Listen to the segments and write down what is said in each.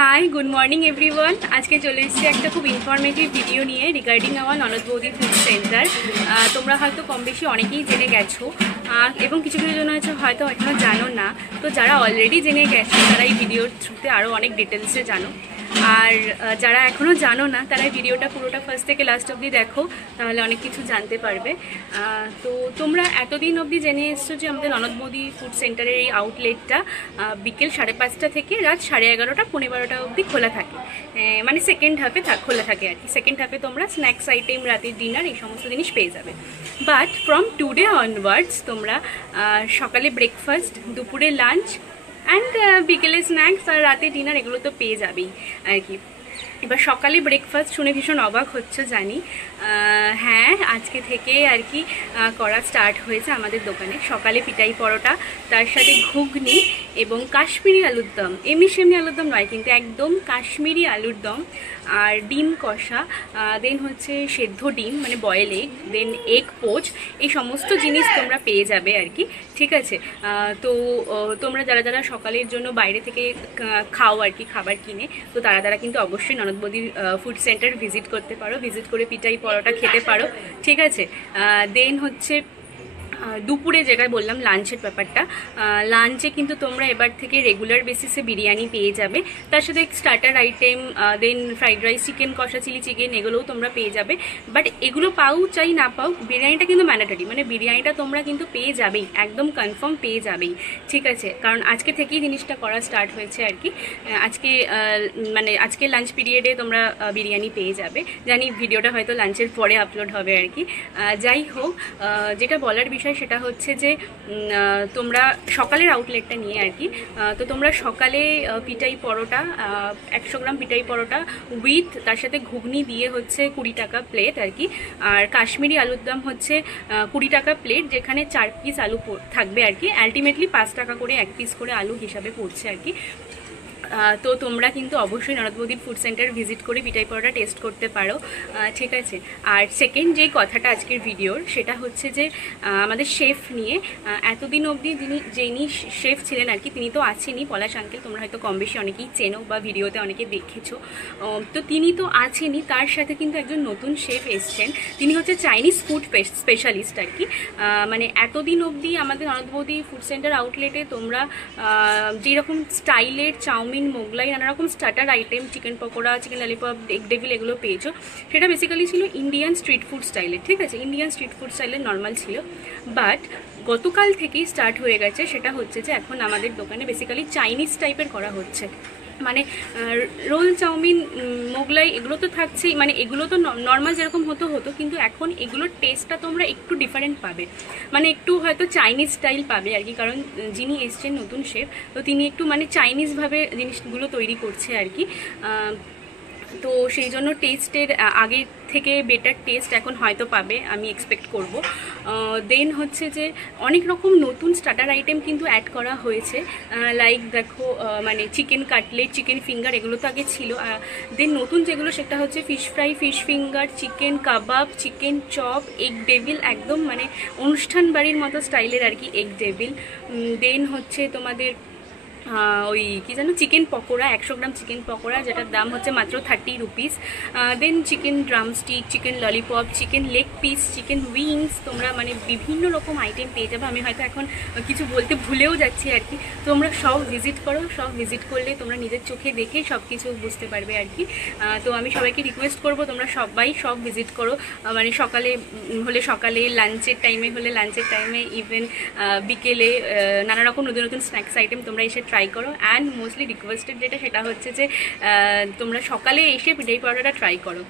High, good morning everyone. আজকে চলে এসেছি একটা খুব ইনফরমেটিভ ভিডিও নিয়ে রিগার্ডিং আমার ননদ বৌদি ফুড সেন্টার। তোমরা হয়তো কম বেশি অনেকেই জেনে গেছো এবং কিছু কিছু জন হয়তো এখনও জানো না। তো যারা অলরেডি জেনে গেছো তারা এই ভিডিওর থ্রুতে আরও অনেক ডিটেলসে জানো, আর যারা এখনও জানো না তারা এই ভিডিওটা পুরোটা ফার্স্ট থেকে লাস্ট অবধি দেখো, তাহলে অনেক কিছু জানতে পারবে। তো তোমরা এতদিন অবধি জেনে এসছো যে আমাদের ননদ বৌদি ফুড সেন্টারের এই আউটলেটটা বিকেল 5:30 থেকে রাত 11:30 পৌনে 12টা অবধি খোলা থাকে, মানে সেকেন্ড হাফে খোলা থাকে আর কি। সেকেন্ড হাফে তোমরা স্ন্যাক্স আইটেম, রাতের ডিনার, এই সমস্ত জিনিস পেয়ে যাবে। বাট ফ্রম টুডে অনওয়ার্ডস তোমরা সকালে ব্রেকফাস্ট, দুপুরে লাঞ্চ অ্যান্ড বিকেলে স্ন্যাক্স আর রাতে ডিনার এগুলো তো পেয়ে যাবেই আর কি। এবার সকালে ব্রেকফাস্ট শুনে ভীষণ অবাক হচ্ছে জানি, হ্যাঁ আজকে থেকে আর কি করা স্টার্ট হয়েছে আমাদের দোকানে। সকালে পিটাই পরোটা, তার সাথে ঘুগনি এবং কাশ্মীরি আলুর দম। এমনি সেমনি আলুর দম নয়, কিন্তু একদম কাশ্মীরি আলুর দম, আর ডিম কষা, দেন হচ্ছে সেদ্ধ ডিম মানে বয়েল এগ, দেন এগ পোচ, এই সমস্ত জিনিস তোমরা পেয়ে যাবে আর কি। ঠিক আছে, তো তোমরা যারা যারা সকালের জন্য বাইরে থেকে খাও আর কি খাবার কিনে, তো তারা কিন্তু অবশ্যই ননদ বৌদির ফুড সেন্টার ভিজিট করতে পারো, ভিজিট করে পিটাই পরোটা খেতে পারো। ঠিক আছে, দেন হচ্ছে দুপুরে যেটা বললাম লাঞ্চের ব্যাপারটা, লাঞ্চে কিন্তু তোমরা এবার থেকে রেগুলার বেসিসে বিরিয়ানি পেয়ে যাবে, তার সাথে স্টার্টার আইটেম, দেন ফ্রাইড রাইস, চিকেন কষা, চিলি চিকেন, এগুলোও তোমরা পেয়ে যাবে। বাট এগুলো পাও চাই না পাও, বিরিয়ানিটা কিন্তু ম্যান্ডেটরি, মানে বিরিয়ানিটা তোমরা কিন্তু পেয়ে যাবেই, একদম কনফার্ম পেয়ে যাবেই। ঠিক আছে, কারণ আজকে থেকেই জিনিসটা করা স্টার্ট হয়েছে আর কি। আজকে মানে আজকে লাঞ্চ পিরিয়ডে তোমরা বিরিয়ানি পেয়ে যাবে। জানি ভিডিওটা হয়তো লাঞ্চের পরে আপলোড হবে আর কি। যাই হোক, যেটা বলার বিষয় সেটা হচ্ছে যে তোমরা সকালের আউটলেটটা নিয়ে আর কি। তো তোমরা সকালে পিটাই পরোটা, 100 গ্রাম পিটাই পরোটা উইথ তার সাথে ঘুগনি দিয়ে হচ্ছে 20 টাকা প্লেট আর কি। আর কাশ্মীরি আলুর দম হচ্ছে 20 টাকা প্লেট, যেখানে 4 পিস আলু থাকবে আর কি। আলটিমেটলি 5 টাকা করে 1 পিস করে আলু হিসাবে পড়ছে আর কি। তো তোমরা কিন্তু অবশ্যই ননদ বৌদির ফুড সেন্টার ভিজিট করে পিটাই পরোটা টেস্ট করতে পারো। ঠিক আছে, আর সেকেন্ড যেই কথাটা আজকের ভিডিওর সেটা হচ্ছে যে আমাদের শেফ নিয়ে। এতদিন অবধি যিনি শেফ ছিলেন আর কি, তিনি তো আছেনই, পলাশ আঙ্কেল, তোমরা হয়তো কম বেশি অনেকেই চেনো বা ভিডিওতে অনেকে দেখেছো। তো তিনি তো আছেনই, তার সাথে কিন্তু একজন নতুন শেফ এসছেন, তিনি হচ্ছে চাইনিজ ফুড স্পেশালিস্ট আর কি। মানে এতদিন অবধি আমাদের ননদ বৌদি ফুড সেন্টার আউটলেটে তোমরা যেরকম স্টাইলের চাউমিন, মোগলাই, নানা রকম starter item, chicken pakora, chicken lollipop, egg devil, এগুলো পেয়েছো, সেটা বেসিক্যালি ছিল ইন্ডিয়ান স্ট্রিট ফুড স্টাইলের। ঠিক আছে, ইন্ডিয়ান স্ট্রিট ফুড স্টাইলের নর্মাল ছিল। বাট গতকাল থেকেই স্টার্ট হয়ে গেছে, সেটা হচ্ছে যে এখন আমাদের দোকানে বেসিক্যালি চাইনিজ টাইপের করা হচ্ছে। মানে রোল, চাউমিন, মোগলাই এগুলো তো থাকছেই, মানে এগুলো তো নর্মাল যেরকম হতো, কিন্তু এখন এগুলোর টেস্টটা তোমরা একটু ডিফারেন্ট পাবে, মানে একটু হয়তো চাইনিজ স্টাইল পাবে আর কি। কারণ যিনি এসছেন নতুন শেফ, তো তিনি একটু মানে চাইনিজভাবে জিনিসগুলো তৈরি করছে আর কি। তো সেই জন্য টেস্টের আগে থেকে বেটার টেস্ট এখন হয়তো পাবে, আমি এক্সপেক্ট করব। দেন হচ্ছে যে অনেক রকম নতুন স্টার্টার আইটেম কিন্তু অ্যাড করা হয়েছে, লাইক দেখো মানে চিকেন কাটলেট, চিকেন ফিঙ্গার, এগুলো তো আগে ছিল। দেন নতুন যেগুলো সেটা হচ্ছে fish fry, fish finger, chicken kebab, chicken chop, egg devil, একদম মানে অনুষ্ঠান বাড়ির মতো স্টাইলের আর কি এগ ডেভিল। দেন হচ্ছে তোমাদের ওই কী জানো chicken pakora, 100 gram chicken pakora, যেটার দাম হচ্ছে মাত্র 30 rupees. Then chicken drumstick, chicken lollipop, chicken leg piece, chicken wings, তোমরা মানে বিভিন্ন রকম আইটেম পেয়ে যাবে। আমি হয়তো এখন কিছু বলতে ভুলেও যাচ্ছি আর কি। তোমরা সব ভিজিট করো, সব ভিজিট করলে তোমরা নিজের চোখে দেখে সব কিছু বুঝতে পারবে আর কি। তো আমি সবাইকে রিকোয়েস্ট করবো তোমরা সবাই সব ভিজিট করো, মানে সকালে হলে সকালে, লাঞ্চের টাইমে হলে লাঞ্চের টাইমে, ইভেন বিকেলে নানা রকম নতুন নতুন স্ন্যাক্স আইটেম তোমরা এসে ট্রাই করো। অ্যান্ড মোস্টলি রিকোয়েস্টেড যেটা সেটা হচ্ছে যে তোমরা সকালে এসে পিটাই পরোটাটা ট্রাই করো।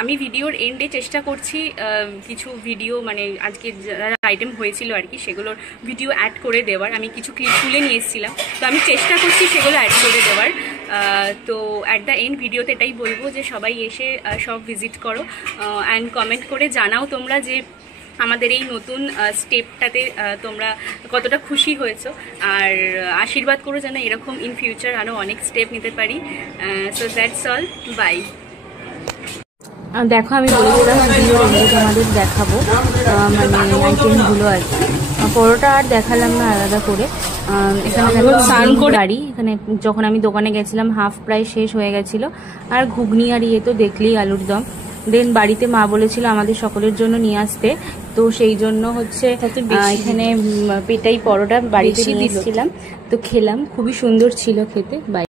আমি ভিডিওর এন্ডে চেষ্টা করছি কিছু ভিডিও, মানে আজকে যারা আইটেম হয়েছিল আর কি সেগুলোর ভিডিও অ্যাড করে দেওয়ার। আমি কিছু ক্লিপ তুলে নিয়ে এসেছিলাম, তো আমি চেষ্টা করছি সেগুলো অ্যাড করে দেওয়ার। তো অ্যাট দ্য এন্ড ভিডিওতে এটাই বলবো যে সবাই এসে সব ভিজিট করো, অ্যান্ড কমেন্ট করে জানাও তোমরা যে আমাদের এই নতুন স্টেপটাতে তোমরা কতটা খুশি হয়েছো, আর আশীর্বাদ করো যেন এরকম ইন ফিউচার আরও অনেক স্টেপ নিতে পারি। So that's all, bye. দেখো আমি বলে দিলাম ভিডিও তোমাদের দেখাবো মানে আইটেমগুলো আর কি। পরোটা আর দেখালাম না আলাদা করে। এখানে গাড়ি এখানে যখন আমি দোকানে গেছিলাম হাফ প্রায় শেষ হয়ে গেছিল। আর ঘুগনি আর ইয়ে তো দেখলেই আলুর দম। দেন বাড়িতে মা বলেছিল আমাদের সকলের জন্য নিয়ে আসতে, তো সেই জন্য হচ্ছে এখানে পেটাই পরোটা বাড়িতে নিয়ে এসেছিলাম, তো খেলাম, খুবই সুন্দর ছিল খেতে।